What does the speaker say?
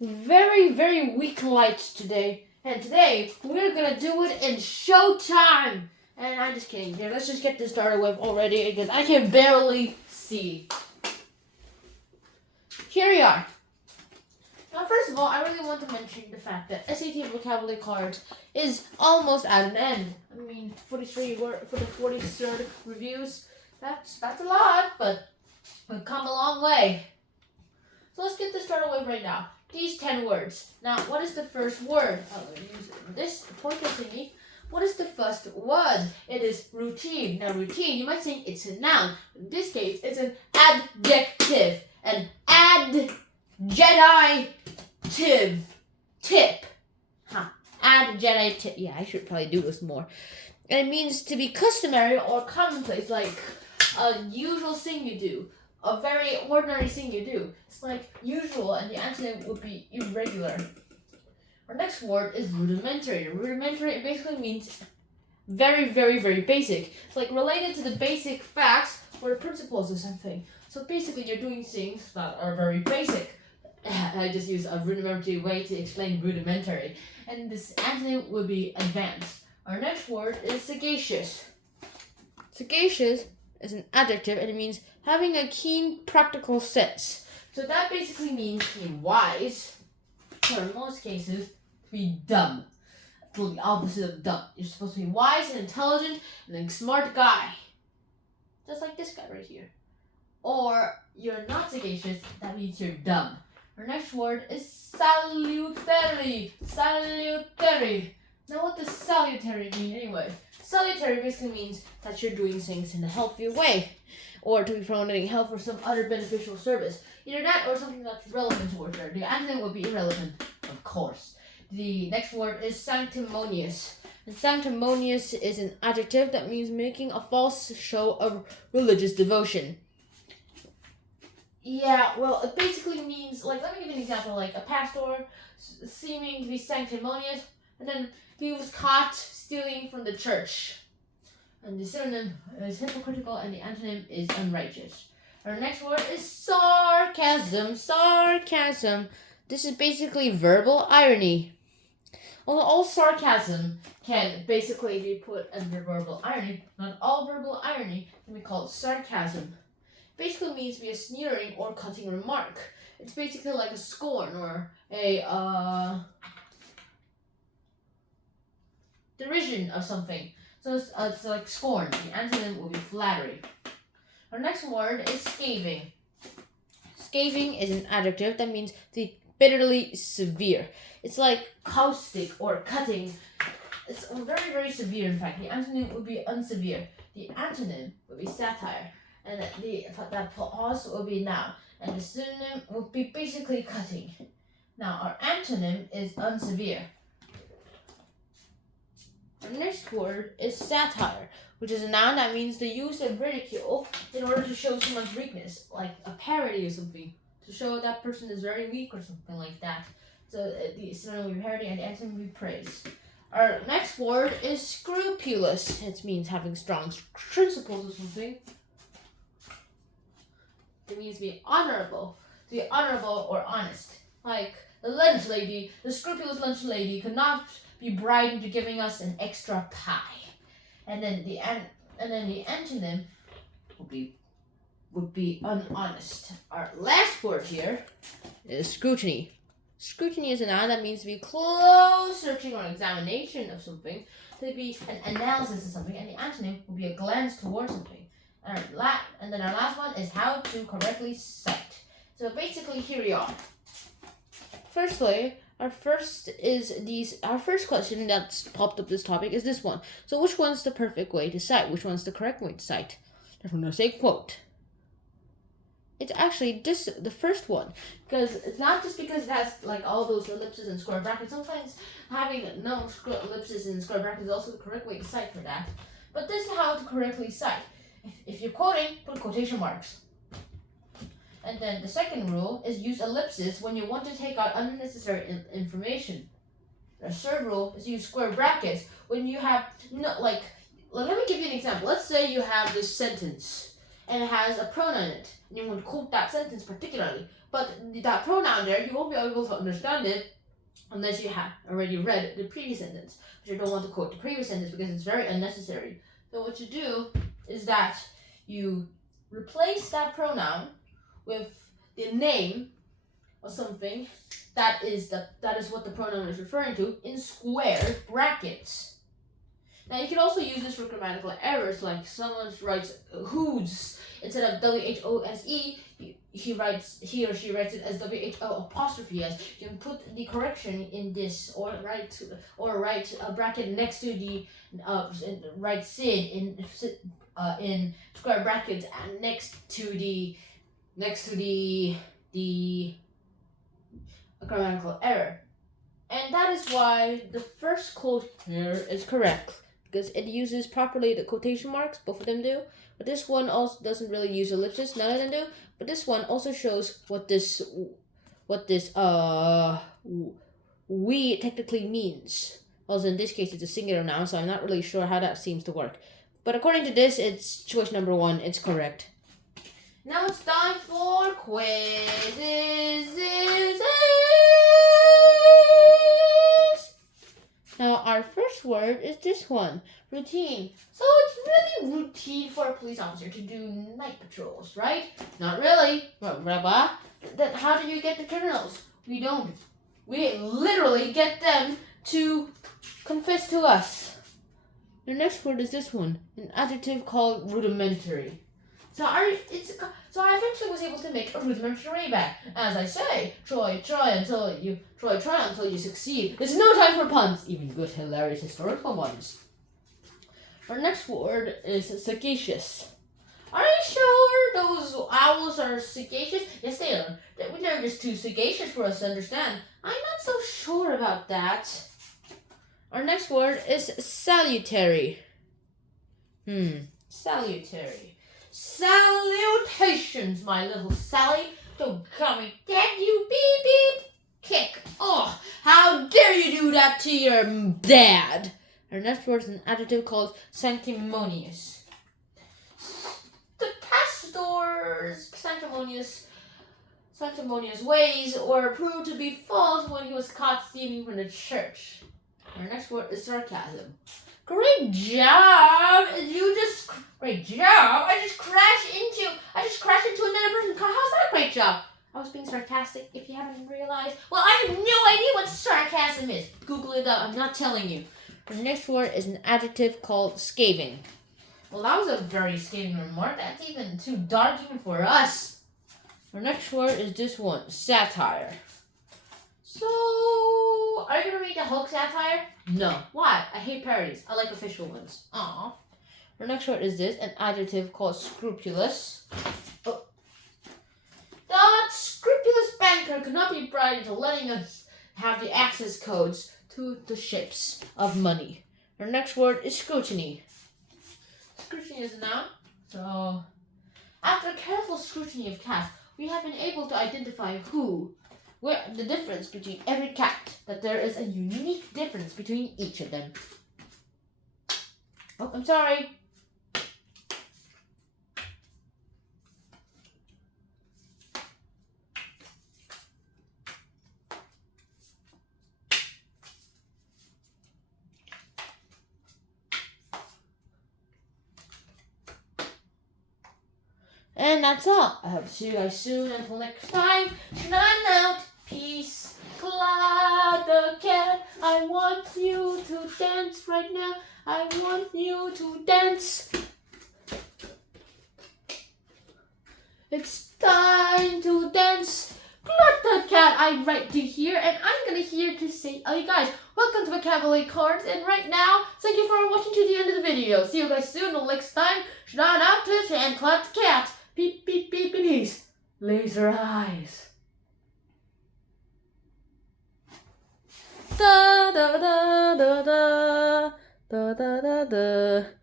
very, very weak lights today. And today, we're gonna do it in showtime. And I'm just kidding. Here, let's just get this started with already because I can barely see. Here we are. Now, first of all, I really want to mention the fact that SAT vocabulary cards is almost at an end. I mean, 43 for the 43rd reviews. That's a lot, but we've come a long way. So let's get this started with right now. These 10 words. Now, what is the first word? Let me use this pointer thingy. What is the first word? It is routine. Now, routine, you might think it's a noun. In this case, it's an adjective. An adjective. Tip. Adjective. Yeah, I should probably do this more. And it means to be customary or commonplace, like a usual thing you do. A very ordinary thing you do. It's like usual, and the antonym would be irregular. Our next word is rudimentary. Rudimentary basically means very, very, very basic. It's like related to the basic facts or the principles of something. So basically, you're doing things that are very basic. I just use a rudimentary way to explain rudimentary. And this antonym would be advanced. Our next word is sagacious. Sagacious is an adjective, and it means having a keen practical sense. So that basically means being wise, or in most cases, to be dumb. The opposite of dumb. You're supposed to be wise and intelligent and a smart guy. Just like this guy right here. Or you're not sagacious, that means you're dumb. Our next word is salutary. Salutary. Now what does salutary mean anyway? Salutary basically means that you're doing things in a healthy way, or to be promoting health or some other beneficial service. Either that or something that's relevant towards her. The antonym would be irrelevant, of course. The next word is sanctimonious. And sanctimonious is an adjective that means making a false show of religious devotion. Yeah, well, it basically means, like, let me give you an example, like a pastor seeming to be sanctimonious, and then he was caught stealing from the church. And the synonym is hypocritical, and the antonym is unrighteous. Our next word is sarcasm. Sarcasm. This is basically verbal irony. Although all sarcasm can basically be put under verbal irony, not all verbal irony can be called sarcasm. Basically means to be a sneering or cutting remark. It's basically like a scorn or a derision of something. So it's like scorn. The antonym will be flattery. Our next word is scathing. Scathing is an adjective that means to be bitterly severe. It's like caustic or cutting. It's very, very severe, in fact. The antonym would be unsevere. The antonym would be satire. And that pause would be noun. And the synonym would be basically cutting. Now, our antonym is unsevere. Our next word is satire, which is a noun that means the use of ridicule in order to show someone's weakness, like a parody or something, to show that person is very weak or something like that. So the synonym will be parody and the antonym will be praise. Our next word is scrupulous. It means having strong principles or something. It means to be honorable or honest. Like the lunch lady, the scrupulous lunch lady could not be bribed into giving us an extra pie. And then the antonym would be unhonest. Our last word here is scrutiny. Scrutiny is a noun that means to be close searching or examination of something, to be an analysis of something, and the antonym will be a glance towards something. And then our last one is how to correctly cite. So basically, here we are. Firstly, our first question that's popped up this topic is this one. So which one's the perfect way to cite? Which one's the correct way to cite? If I'm going to say quote, it's actually the first one, because it's not just because it has like all those ellipses and square brackets. Sometimes having no ellipses and square brackets is also the correct way to cite for that. But this is how to correctly cite. If you're quoting, put quotation marks. And then the second rule is use ellipses when you want to take out unnecessary information. The third rule is use square brackets when you have let me give you an example. Let's say you have this sentence and it has a pronoun in it, and you want to quote that sentence particularly. But that pronoun there, you won't be able to understand it unless you have already read the previous sentence. But you don't want to quote the previous sentence because it's very unnecessary. So what you do is that you replace that pronoun with the name of something that is what the pronoun is referring to in square brackets. Now you can also use this for grammatical errors, like someone writes whose instead of WHOSE, he or she writes it as WHO''S. You can put the correction in this, or write a bracket next to the write SID in square brackets and next to the grammatical error. And that is why the first quote here is correct, because it uses properly the quotation marks, both of them do. But this one also doesn't really use ellipsis, none of them do. But this one also shows what this we technically means. Also, in this case, it's a singular noun, so I'm not really sure how that seems to work. But according to this, it's choice number 1. It's correct. Now it's time for quizzes. Now our first word is this one, routine. So it's really routine for a police officer to do night patrols, right? Not really. Then how do you get the criminals? We don't. We literally get them to confess to us. The next word is this one, an adjective called rudimentary. So I eventually was able to make a rudimentary back. As I say, try until you succeed. There's no time for puns, even good, hilarious, historical ones. Our next word is sagacious. Are you sure those owls are sagacious? Yes, they are. They're just too sagacious for us to understand. I'm not so sure about that. Our next word is salutary. Salutary. Salutations, my little Sally. Don't come and get you, beep beep. Kick. Oh, how dare you do that to your dad? Our next word is an adjective called sanctimonious. The pastor's sanctimonious ways were proved to be false when he was caught stealing from the church. Our next word is sarcasm. Great job! Great job! I just crashed into another person's car. How's that a great job? I was being sarcastic, if you haven't realized. Well, I have no idea what sarcasm is. Google it up. I'm not telling you. The next word is an adjective called scathing. Well, that was a very scathing remark. That's even too dark even for us. Our next word is this one, satire. So, are you going to read the Hulk satire? No. Why? I hate parodies. I like official ones. Aww. Our next word is this, an adjective called scrupulous. Oh. That scrupulous banker could not be bribed into letting us have the access codes to the ships of money. Our next word is scrutiny. Scrutiny is a noun. So, after careful scrutiny of cats, we have been able to identify the difference between every cat, that there is a unique difference between each of them. Oh, I'm sorry. And that's all. I hope to see you guys soon. Until next time, I'm out. Peace. Cloud the cat. I want you to dance right now. I want you to dance. It's time to dance. Cloud the cat. I'm right to here, and I'm gonna here to say, oh, you guys, welcome to Vocabulary Cards. And right now, thank you for watching to the end of the video. See you guys soon. Until next time, Shnan out to and Cloud the cat. Beep, beep, beep, beep, peace. Laser eyes. Da da da da da da da da da.